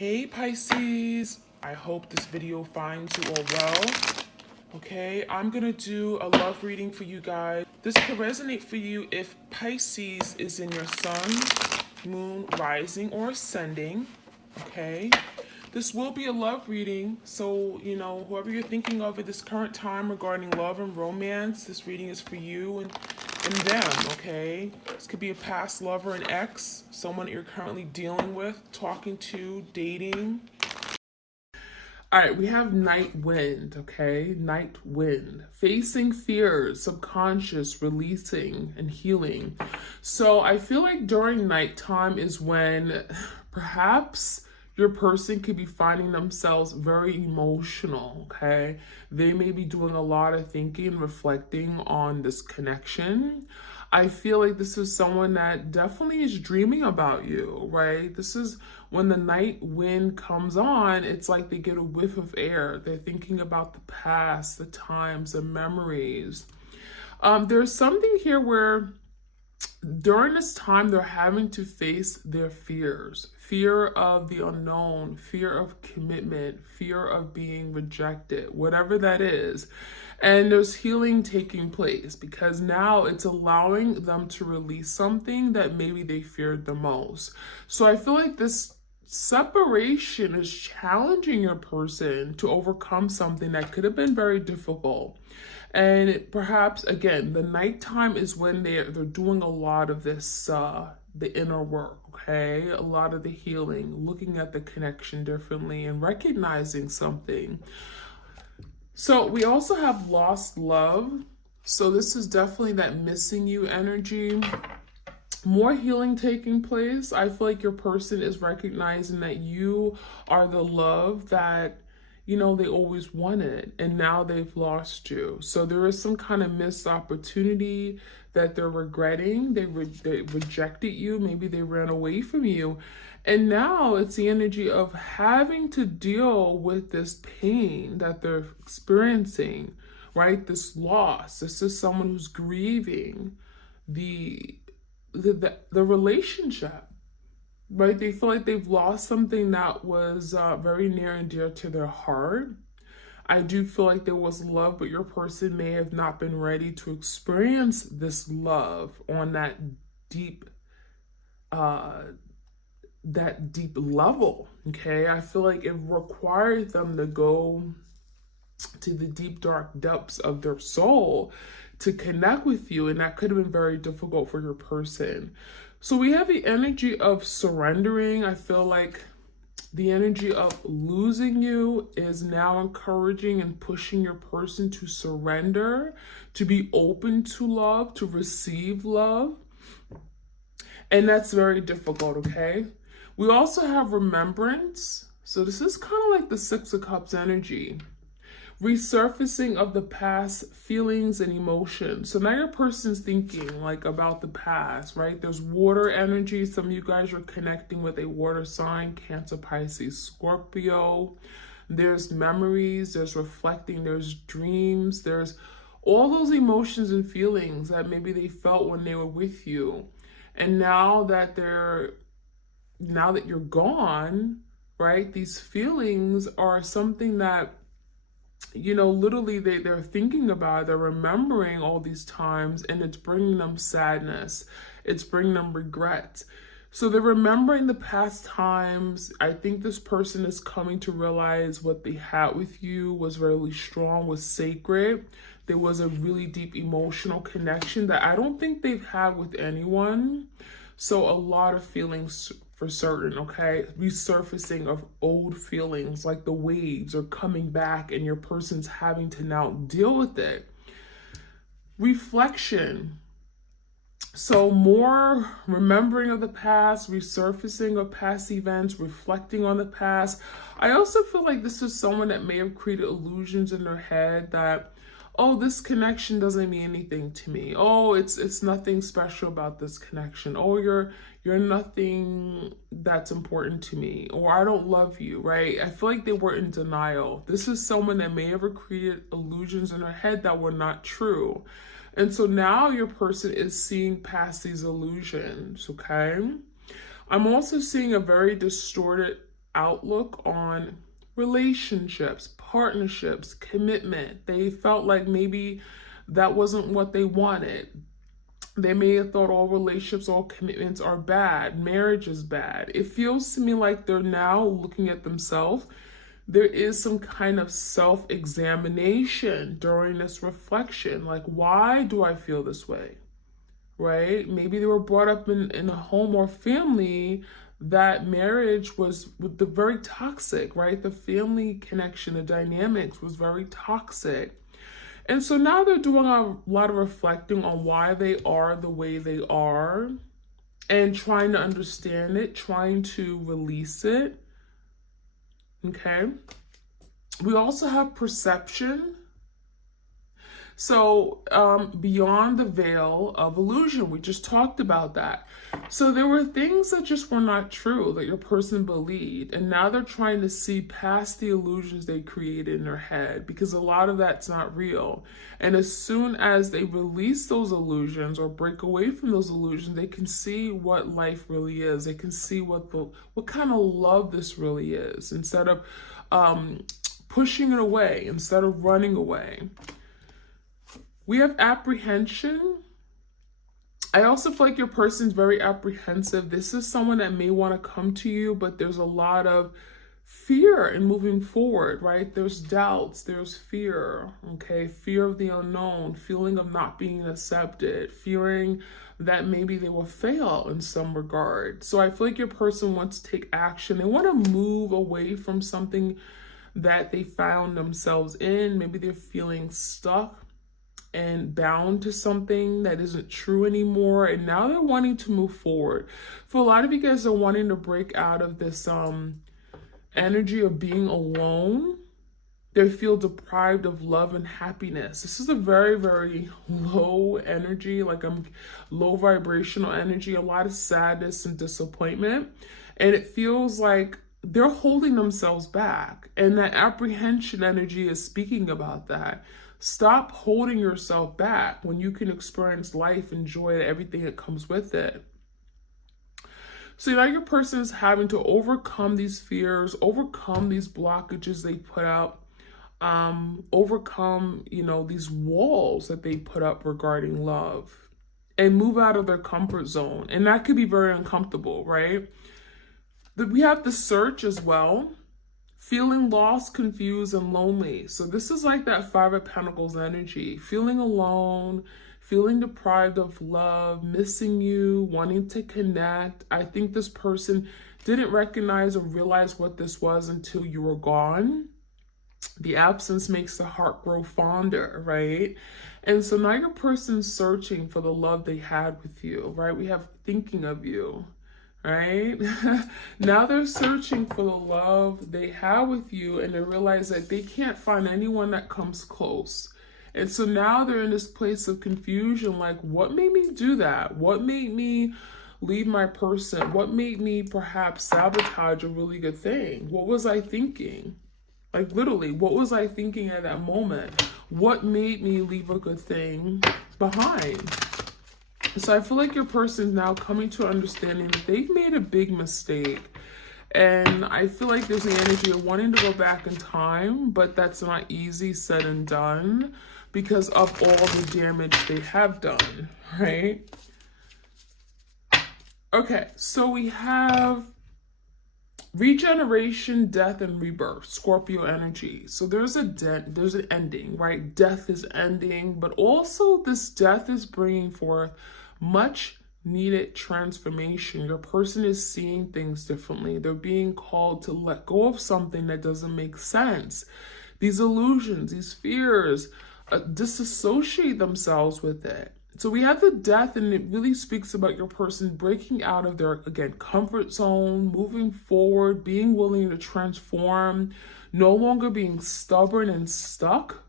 Hey Pisces, I hope this video finds you all well. Okay, I'm gonna do a love reading for you guys. This could resonate for you if Pisces is in your sun, moon, rising, or ascending. Okay, this will be a love reading, so whoever you're thinking of at this current time regarding love and romance, this reading is for you and them. Okay, this could be a past lover, an ex, someone you're currently dealing with, talking to, dating. All right, we have night wind, okay? Night wind. Facing fears, subconscious, releasing, and healing. So I feel like during nighttime is when perhaps your person could be finding themselves very emotional, okay? They may be doing a lot of thinking, reflecting on this connection. I feel like this is someone that definitely is dreaming about you, right? This is when the night wind comes on, it's like they get a whiff of air. They're thinking about the past, the times, the memories. There's something here where during this time, they're having to face their fears. Fear of the unknown, fear of commitment, fear of being rejected, whatever that is. And there's healing taking place because now it's allowing them to release something that maybe they feared the most. So I feel like this separation is challenging your person to overcome something that could have been very difficult. And perhaps, again, the nighttime is when they're doing a lot of this, the inner work, okay? A lot of the healing, looking at the connection differently and recognizing something. So we also have lost love. So this is definitely that missing you energy. More healing taking place. I feel like your person is recognizing that you are the love that they always wanted, and now they've lost you. So there is some kind of missed opportunity that they're regretting. They rejected you. Maybe they ran away from you. And now it's the energy of having to deal with this pain that they're experiencing, right? This loss. This is someone who's grieving the relationship. Right? They feel like they've lost something that was very near and dear to their heart. I do feel like there was love, but your person may have not been ready to experience this love on that deep level. Okay. I feel like it required them to go to the deep, dark depths of their soul to connect with you. And that could have been very difficult for your person. So we have the energy of surrendering. I feel like the energy of losing you is now encouraging and pushing your person to surrender, to be open to love, to receive love. And that's very difficult, okay? We also have remembrance. So this is kind of like the Six of Cups energy. Resurfacing of the past feelings and emotions. So now your person's thinking like about the past, right? There's water energy. Some of you guys are connecting with a water sign, Cancer, Pisces, Scorpio. There's memories, there's reflecting, there's dreams, there's all those emotions and feelings that maybe they felt when they were with you. And now that you're gone, right? These feelings are something that literally they're thinking about, they're remembering all these times, and it's bringing them sadness. It's bringing them regret. So they're remembering the past times. I think this person is coming to realize what they had with you was really strong, was sacred. There was a really deep emotional connection that I don't think they've had with anyone. So a lot of feelings for certain, okay? Resurfacing of old feelings, like the waves are coming back and your person's having to now deal with it. Reflection. So more remembering of the past, resurfacing of past events, reflecting on the past. I also feel like this is someone that may have created illusions in their head that, oh, this connection doesn't mean anything to me. Oh, it's nothing special about this connection. Oh, you're nothing that's important to me. Or I don't love you, right? I feel like they were in denial. This is someone that may have created illusions in their head that were not true. And so now your person is seeing past these illusions, okay? I'm also seeing a very distorted outlook on relationships, partnerships, commitment. They felt like maybe that wasn't what they wanted. They may have thought all relationships, all commitments are bad. Marriage is bad. It feels to me like they're now looking at themselves. There is some kind of self-examination during this reflection. Like, why do I feel this way? Right? Maybe they were brought up in a home or family that marriage was very toxic, right? The family connection, the dynamics was very toxic. And so now they're doing a lot of reflecting on why they are the way they are and trying to understand it, trying to release it. Okay. We also have perception. So beyond the veil of illusion, we just talked about that. So there were things that just were not true that your person believed. And now they're trying to see past the illusions they created in their head, because a lot of that's not real. And as soon as they release those illusions or break away from those illusions, they can see what life really is. They can see what kind of love this really is, instead of pushing it away, instead of running away. We have apprehension. I also feel like your person's very apprehensive. This is someone that may want to come to you, but there's a lot of fear in moving forward, right? There's doubts, there's fear, okay? Fear of the unknown, feeling of not being accepted, fearing that maybe they will fail in some regard. So I feel like your person wants to take action. They want to move away from something that they found themselves in. Maybe they're feeling stuck and bound to something that isn't true anymore, and now they're wanting to move forward. For a lot of you guys, are wanting to break out of this energy of being alone. They feel deprived of love and happiness. This is a very, very low energy, like low vibrational energy, a lot of sadness and disappointment. And it feels like they're holding themselves back. And that apprehension energy is speaking about that. Stop holding yourself back when you can experience life, enjoy everything that comes with it. So now your person is having to overcome these fears, overcome these blockages they put up, overcome, these walls that they put up regarding love, and move out of their comfort zone. And that could be very uncomfortable, right? We have the search as well. Feeling lost, confused, and lonely. So this is like that Five of Pentacles energy. Feeling alone, feeling deprived of love, missing you, wanting to connect. I think this person didn't recognize or realize what this was until you were gone. The absence makes the heart grow fonder, right? And so now your person's searching for the love they had with you, right? We have thinking of you. Right? Now they're searching for the love they have with you, and they realize that they can't find anyone that comes close. And so now they're in this place of confusion, like, what made me do that? What made me leave my person? What made me perhaps sabotage a really good thing? What was I thinking? Like, literally, what was I thinking at that moment? What made me leave a good thing behind? So I feel like your person is now coming to understanding that they've made a big mistake. And I feel like there's the energy of wanting to go back in time, but that's not easy said and done because of all the damage they have done, right? Okay, so we have regeneration, death, and rebirth, Scorpio energy. So there's an ending, right? Death is ending, but also this death is bringing forth much needed transformation. Your person is seeing things differently. They're being called to let go of something that doesn't make sense. These illusions, these fears, disassociate themselves with it. So we have the death, and it really speaks about your person breaking out of their, again, comfort zone, moving forward, being willing to transform, no longer being stubborn and stuck,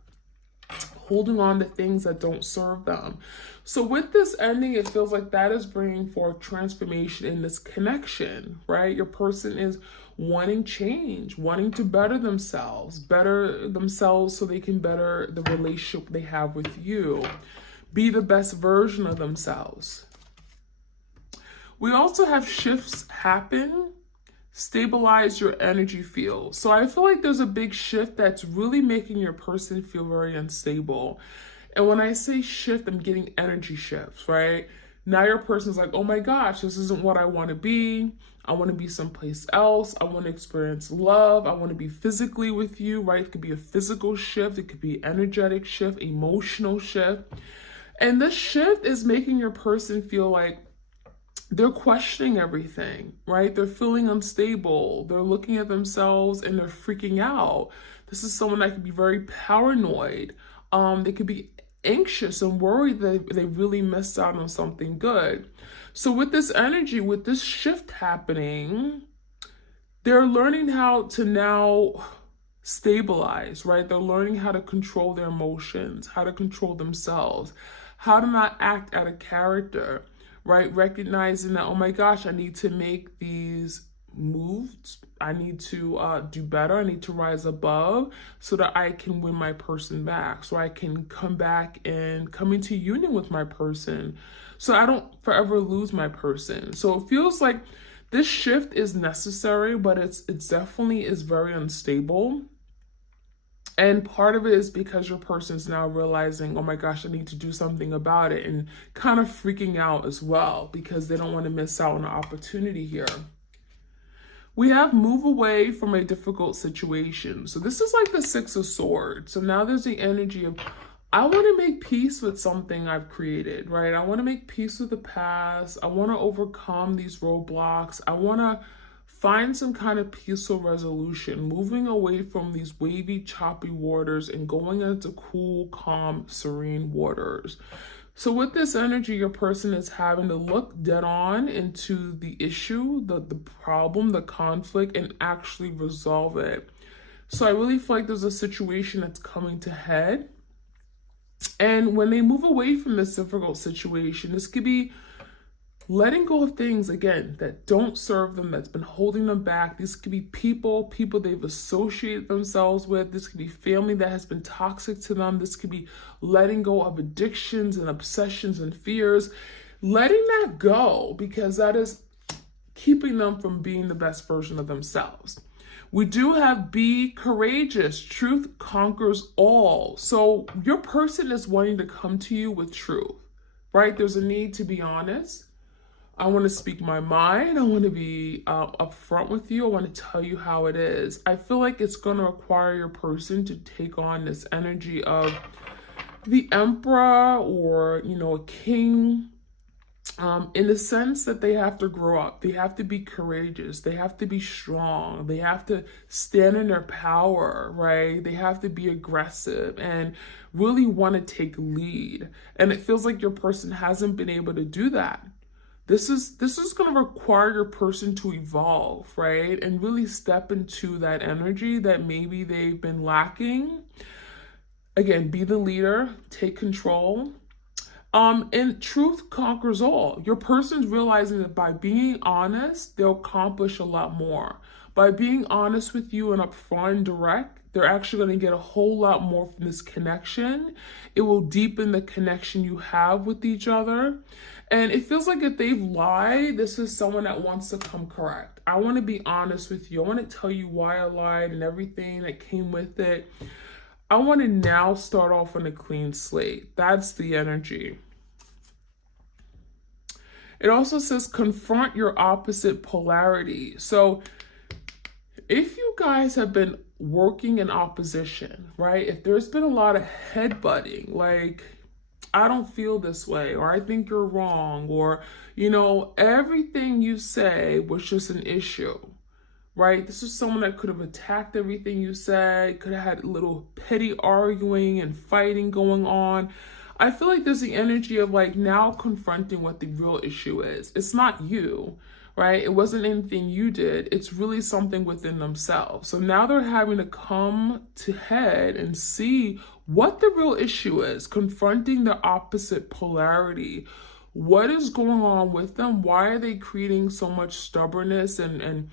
holding on to things that don't serve them. So with this ending, it feels like that is bringing forth transformation in this connection, right? Your person is wanting change, wanting to better themselves so they can better the relationship they have with you, be the best version of themselves. We also have shifts happen. stabilize your energy field. So I feel like there's a big shift that's really making your person feel very unstable. And when I say shift, I'm getting energy shifts, right? Now your person's like, oh my gosh, this isn't what I want to be. I want to be someplace else. I want to experience love. I want to be physically with you, right? It could be a physical shift. It could be energetic shift, emotional shift. And this shift is making your person feel like they're questioning everything, right? They're feeling unstable. They're looking at themselves and they're freaking out. This is someone that could be very paranoid. They could be anxious and worried that they really missed out on something good. So with this energy, with this shift happening, they're learning how to now stabilize, right? They're learning how to control their emotions, how to control themselves, how to not act out of character, right? Recognizing that, oh my gosh, I need to make these moves. I need to do better. I need to rise above so that I can win my person back, so I can come back and come into union with my person, so I don't forever lose my person. So it feels like this shift is necessary, but it definitely is very unstable. And part of it is because your person's now realizing, oh my gosh, I need to do something about it, and kind of freaking out as well because they don't want to miss out on an opportunity here. We have move away from a difficult situation. So this is like the Six of Swords. So now there's the energy of, I want to make peace with something I've created, right? I want to make peace with the past. I want to overcome these roadblocks. I want to find some kind of peaceful resolution, moving away from these wavy, choppy waters and going into cool, calm, serene waters. So with this energy, your person is having to look dead on into the issue, the problem, the conflict, and actually resolve it. So I really feel like there's a situation that's coming to head. And when they move away from this difficult situation, this could be letting go of things, again, that don't serve them, that's been holding them back. These could be people they've associated themselves with. This could be family that has been toxic to them. This could be letting go of addictions and obsessions and fears. Letting that go, because that is keeping them from being the best version of themselves. We do have be courageous. Truth conquers all. So your person is wanting to come to you with truth, right? There's a need to be honest. I want to speak my mind. I want to be upfront with you. I want to tell you how it is. I feel like it's going to require your person to take on this energy of the emperor or, a king, in the sense that they have to grow up. They have to be courageous. They have to be strong. They have to stand in their power, right? They have to be aggressive and really want to take lead. And it feels like your person hasn't been able to do that. This is going to require your person to evolve, right? And really step into that energy that maybe they've been lacking. Again, be the leader, take control. And truth conquers all. Your person's realizing that by being honest, they'll accomplish a lot more. By being honest with you and upfront and direct, they're actually going to get a whole lot more from this connection. It will deepen the connection you have with each other. And it feels like if they've lied, this is someone that wants to come correct. I want to be honest with you. I want to tell you why I lied and everything that came with it. I want to now start off on a clean slate. That's the energy. It also says confront your opposite polarity. So if you guys have been working in opposition, right? If there's been a lot of headbutting, like, I don't feel this way, or I think you're wrong, or, everything you say was just an issue, right? This is someone that could have attacked everything you said, could have had a little petty arguing and fighting going on. I feel like there's the energy of like now confronting what the real issue is. It's not you, right? It wasn't anything you did. It's really something within themselves. So now they're having to come to head and see what the real issue is, confronting the opposite polarity. What is going on with them? Why are they creating so much stubbornness and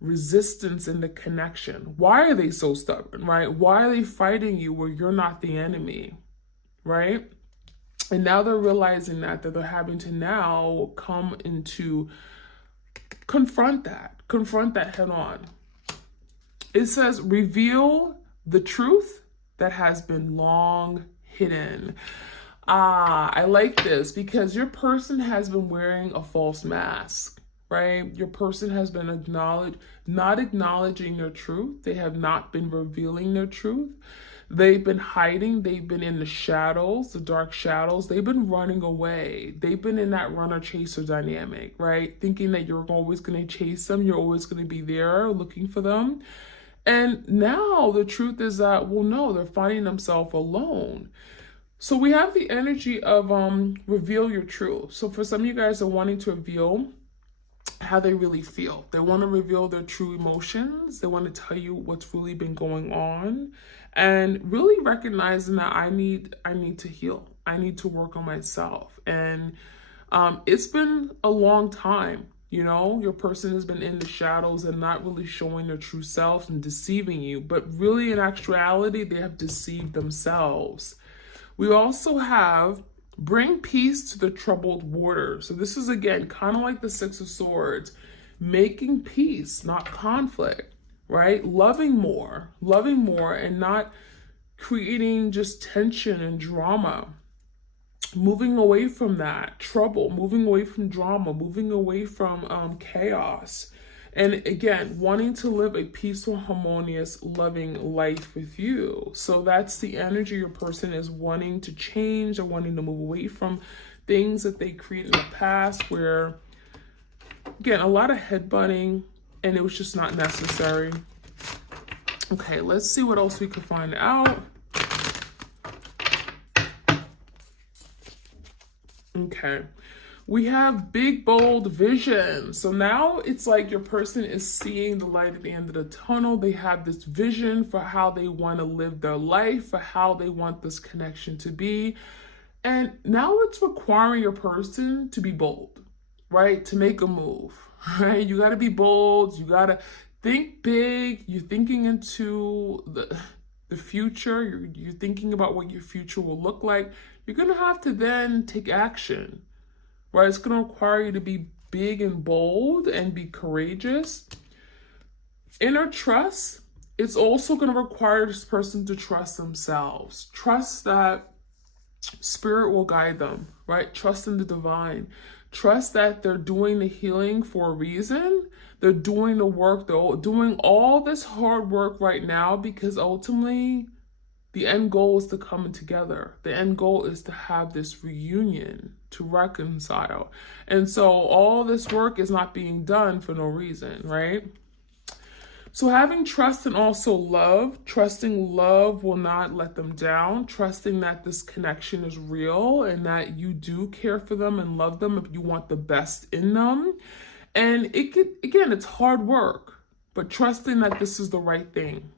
resistance in the connection? Why are they so stubborn, right? Why are they fighting you where you're not the enemy, right? And now they're realizing that they're having to now come into confront that, confront that head on. It says, reveal the truth that has been long hidden. I like this because your person has been wearing a false mask, right? Your person has been not acknowledging their truth. They have not been revealing their truth. They've been hiding. They've been in the shadows, the dark shadows. They've been running away. They've been in that runner-chaser dynamic, right? Thinking that you're always going to chase them. You're always going to be there looking for them. And now the truth is that, well, no, they're finding themselves alone. So we have the energy of reveal your truth. So for some of you guys are wanting to reveal how they really feel. They want to reveal their true emotions. They want to tell you what's really been going on, and really recognizing that I need to heal. I need to work on myself. And it's been a long time. You know, your person has been in the shadows and not really showing their true self and deceiving you. But really, in actuality, they have deceived themselves. We also have bring peace to the troubled water. So this is, again, kind of like the Six of Swords, making peace, not conflict, right? Loving more, and not creating just tension and drama. Moving away from that trouble, moving away from drama, moving away from chaos. And again, wanting to live a peaceful, harmonious, loving life with you. So that's the energy your person is wanting to change or wanting to move away from things that they created in the past where, again, a lot of headbutting and it was just not necessary. Okay, let's see what else we can find out. Okay, we have big, bold vision. So now it's like your person is seeing the light at the end of the tunnel. They have this vision for how they want to live their life, for how they want this connection to be. And now it's requiring your person to be bold, right? To make a move, right? You got to be bold. You got to think big. You're thinking into the future. You're thinking about what your future will look like. You're going to have to then take action, right? It's going to require you to be big and bold and be courageous. Inner trust, it's also going to require this person to trust themselves. Trust that spirit will guide them, right? Trust in the divine. Trust that they're doing the healing for a reason. They're doing the work. They're doing all this hard work right now because ultimately the end goal is to come together. The end goal is to have this reunion, to reconcile. And so all this work is not being done for no reason, right? So having trust and also love, trusting love will not let them down, trusting that this connection is real and that you do care for them and love them if you want the best in them. And it could, again, it's hard work, but trusting that this is the right thing.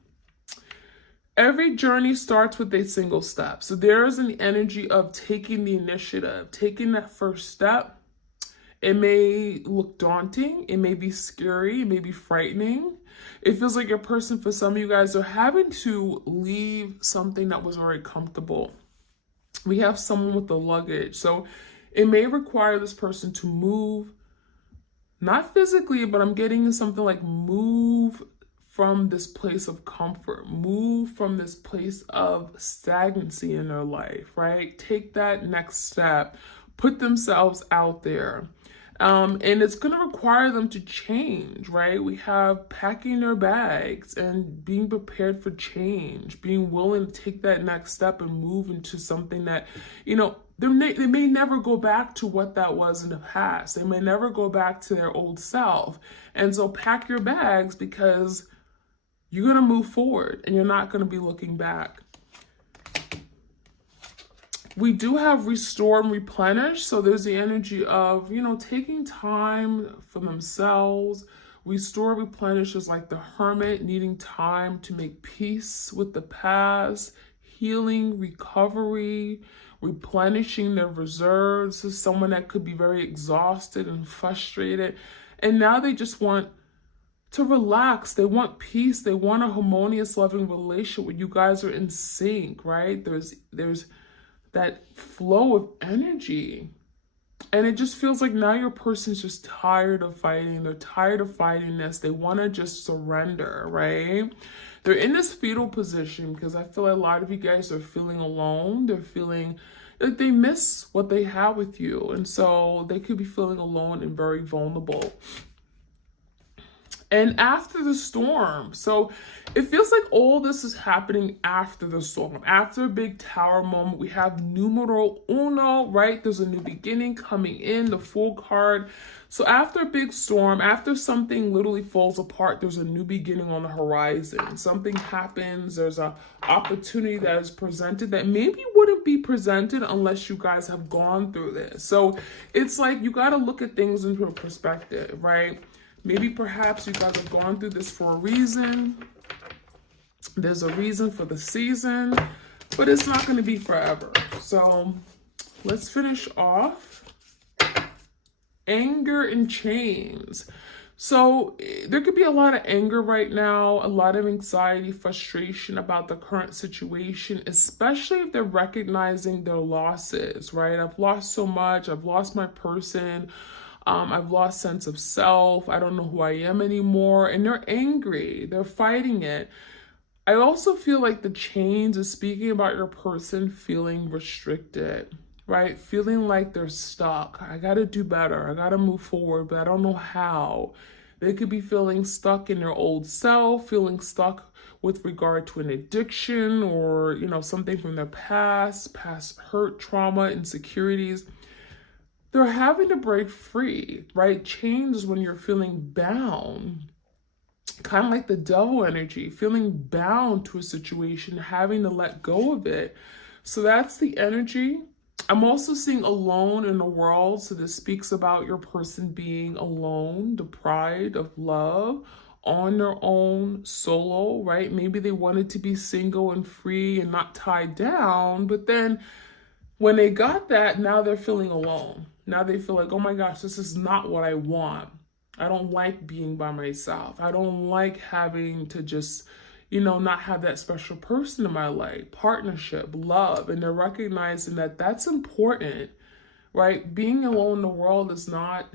Every journey starts with a single step. So there is an energy of taking the initiative, taking that first step. It may look daunting. It may be scary. It may be frightening. It feels like your person, for some of you guys, are having to leave something that was very comfortable. We have someone with the luggage. So it may require this person to move, not physically, but I'm getting something like move from this place of comfort, move from this place of stagnancy in their life, right? Take that next step, put themselves out there. And it's going to require them to change, right? We have packing their bags and being prepared for change, being willing to take that next step and move into something that, you know, they may never go back to what that was in the past. They may never go back to their old self. And so pack your bags because you're going to move forward and you're not going to be looking back. We do have restore and replenish. So there's the energy of, you know, taking time for themselves. Restore, replenish is like the hermit needing time to make peace with the past, healing, recovery, replenishing their reserves. This is someone that could be very exhausted and frustrated. And now they just want to relax. They want peace. They want a harmonious, loving relationship where you guys are in sync, right? There's that flow of energy. And it just feels like now your person's just tired of fighting. They're tired of fighting this. They want to just surrender, right? They're in this fetal position because I feel like a lot of you guys are feeling alone. They're feeling like they miss what they have with you. And so they could be feeling alone and very vulnerable. And after the storm, so it feels like all this is happening after the storm. After a big tower moment, we have numero uno, right? There's a new beginning coming in, the Fool card. So after a big storm, after something literally falls apart, there's a new beginning on the horizon. Something happens, there's an opportunity that is presented that maybe wouldn't be presented unless you guys have gone through this. So it's like you got to look at things into a perspective, right? Maybe perhaps you guys have gone through this for a reason. There's a reason for the season, but it's not going to be forever. So let's finish off. Anger and chains. So there could be a lot of anger right now, a lot of anxiety, frustration about the current situation, especially if they're recognizing their losses, right? I've lost so much. I've lost my person. I've lost sense of self. I don't know who I am anymore. And they're angry. They're fighting it. I also feel like the chains is speaking about your person feeling restricted, right? Feeling like they're stuck. I got to do better. I got to move forward, but I don't know how. They could be feeling stuck in their old self, feeling stuck with regard to an addiction or, something from their past hurt, trauma, insecurities. They're having to break free, right? Change is when you're feeling bound, kind of like the devil energy, feeling bound to a situation, having to let go of it. So that's the energy. I'm also seeing alone in the world. So this speaks about your person being alone, deprived of love, on their own, solo, right? Maybe they wanted to be single and free and not tied down, but then when they got that, now they're feeling alone. Now they feel like, oh my gosh, this is not what I want. I don't like being by myself. I don't like having to just, not have that special person in my life, partnership, love. And they're recognizing that that's important, right? Being alone in the world is not,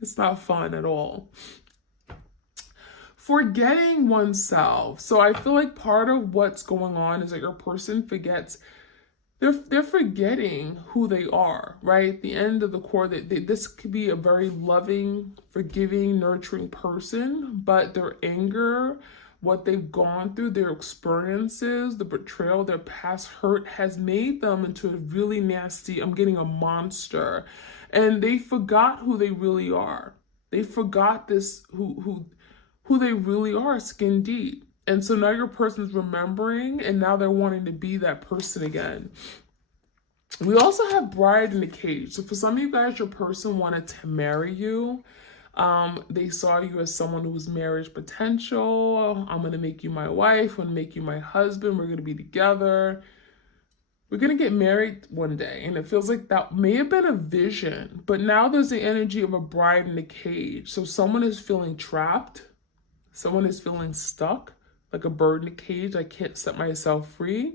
it's not fun at all. Forgetting oneself. So I feel like part of what's going on is that your person forgets. They're forgetting who they are, right? At the end of the core, this could be a very loving, forgiving, nurturing person, but their anger, what they've gone through, their experiences, the betrayal, their past hurt has made them into a really nasty, I'm getting a monster. And they forgot who they really are. They forgot this, who they really are, skin deep. And so now your person's remembering, and now they're wanting to be that person again. We also have bride in the cage. So for some of you guys, your person wanted to marry you. They saw you as someone who was marriage potential. I'm going to make you my wife. I'm going to make you my husband. We're going to be together. We're going to get married one day. And it feels like that may have been a vision. But now there's the energy of a bride in the cage. So someone is feeling trapped. Someone is feeling stuck. Like a bird in a cage. I can't set myself free.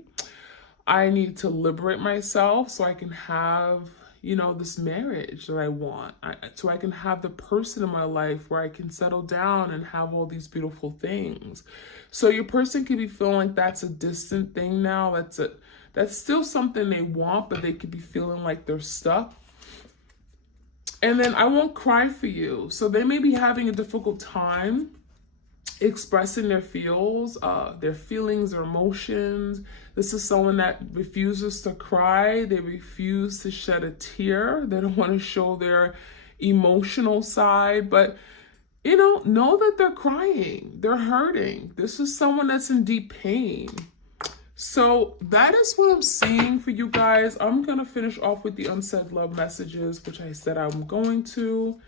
I need to liberate myself so I can have, this marriage that I want. So I can have the person in my life where I can settle down and have all these beautiful things. So your person could be feeling like that's a distant thing now. That's still something they want, but they could be feeling like they're stuck. And then I won't cry for you. So they may be having a difficult time expressing their feelings, their emotions. This is someone that refuses to cry. They refuse to shed a tear. They don't want to show their emotional side, but know that they're crying. They're hurting. This is someone that's in deep pain. So that is what I'm seeing for you guys. I'm going to finish off with the unsaid love messages, which I said I'm going to.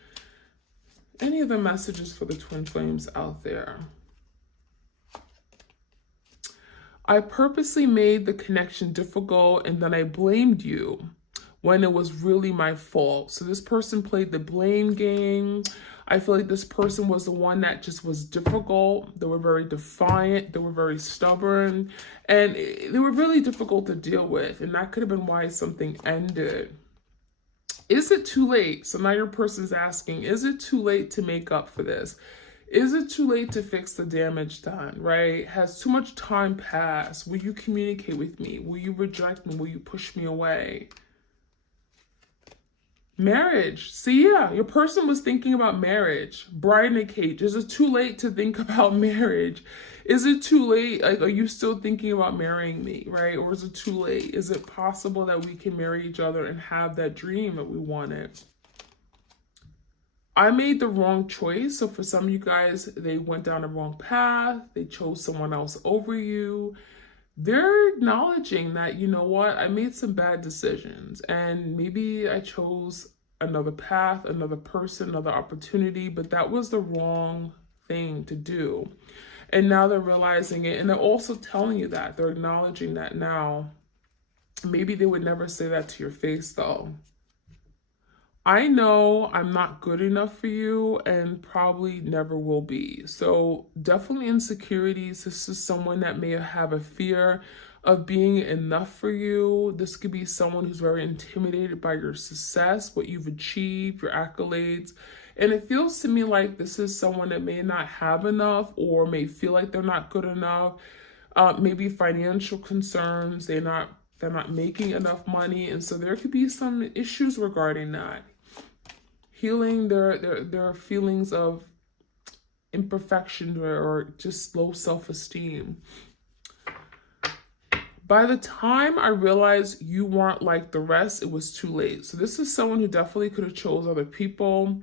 Any other messages for the twin flames out there? I purposely made the connection difficult and then I blamed you when it was really my fault. So this person played the blame game. I feel like this person was the one that just was difficult. They were very defiant. They were very stubborn. And they were really difficult to deal with. And that could have been why something ended. Is it too late? So now your person's asking, is it too late to make up for this? Is it too late to fix the damage done, right? Has too much time passed? Will you communicate with me? Will you reject me? Will you push me away? Marriage. See, yeah, your person was thinking about marriage. Bride in a cage. Is it too late to think about marriage? Is it too late? Like, are you still thinking about marrying me, right? Or is it too late? Is it possible that we can marry each other and have that dream that we wanted? I made the wrong choice. So for some of you guys, they went down the wrong path. They chose someone else over you. They're acknowledging that, you know what, I made some bad decisions and maybe I chose another path, another person, another opportunity, but that was the wrong thing to do. And now they're realizing it. And they're also telling you that. They're acknowledging that now. Maybe they would never say that to your face though. I know I'm not good enough for you and probably never will be. So definitely insecurities. This is someone that may have a fear of being enough for you. This could be someone who's very intimidated by your success, what you've achieved, your accolades. And it feels to me like this is someone that may not have enough or may feel like they're not good enough. Maybe financial concerns. They're not making enough money. And so there could be some issues regarding that. Healing their feelings of imperfection or just low self-esteem. By the time I realized you weren't like the rest, it was too late. So this is someone who definitely could have chose other people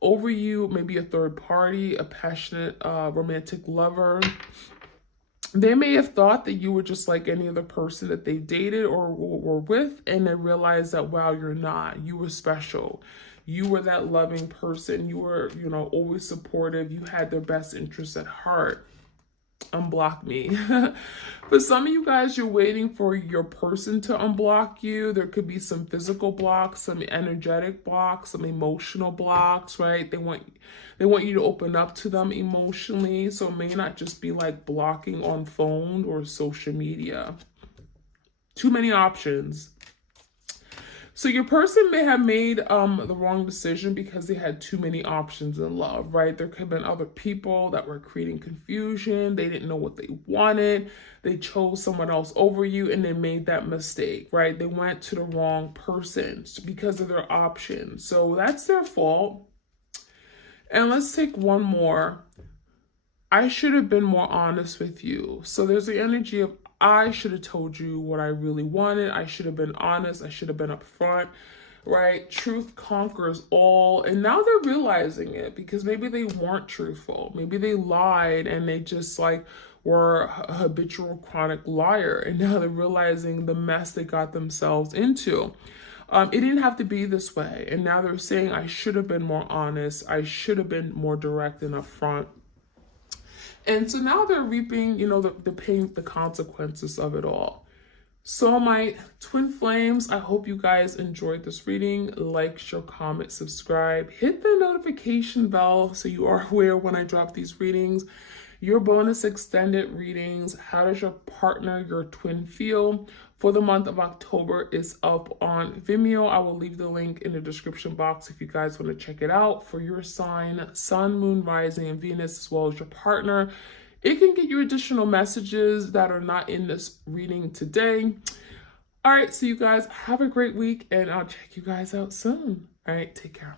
over you, maybe a third party, a passionate romantic lover. They may have thought that you were just like any other person that they dated or were with, and they realized that, wow, you're not. You were special. You were that loving person. You were, always supportive. You had their best interests at heart. Unblock me. For some of you guys, you're waiting for your person to unblock you. There could be some physical blocks, some energetic blocks, some emotional blocks, right? They want you to open up to them emotionally. So it may not just be like blocking on phone or social media. Too many options. So your person may have made the wrong decision because they had too many options in love, right? There could have been other people that were creating confusion. They didn't know what they wanted. They chose someone else over you and they made that mistake, right? They went to the wrong person because of their options. So that's their fault. And let's take one more. I should have been more honest with you. So there's the energy of I should have told you what I really wanted. I should have been honest. I should have been upfront, right? Truth conquers all. And now they're realizing it because maybe they weren't truthful. Maybe they lied and they just were a habitual chronic liar. And now they're realizing the mess they got themselves into. It didn't have to be this way. And now they're saying, I should have been more honest. I should have been more direct and upfront. And so now they're reaping, the pain, the consequences of it all. So my twin flames, I hope you guys enjoyed this reading. Like, share, comment, subscribe. Hit the notification bell so you are aware when I drop these readings. Your bonus extended readings, how does your partner, your twin feel, for the month of October is up on Vimeo. I will leave the link in the description box if you guys want to check it out for your sign, sun, moon, rising, and Venus, as well as your partner. It can get you additional messages that are not in this reading today. All right, so you guys have a great week and I'll check you guys out soon. All right, take care.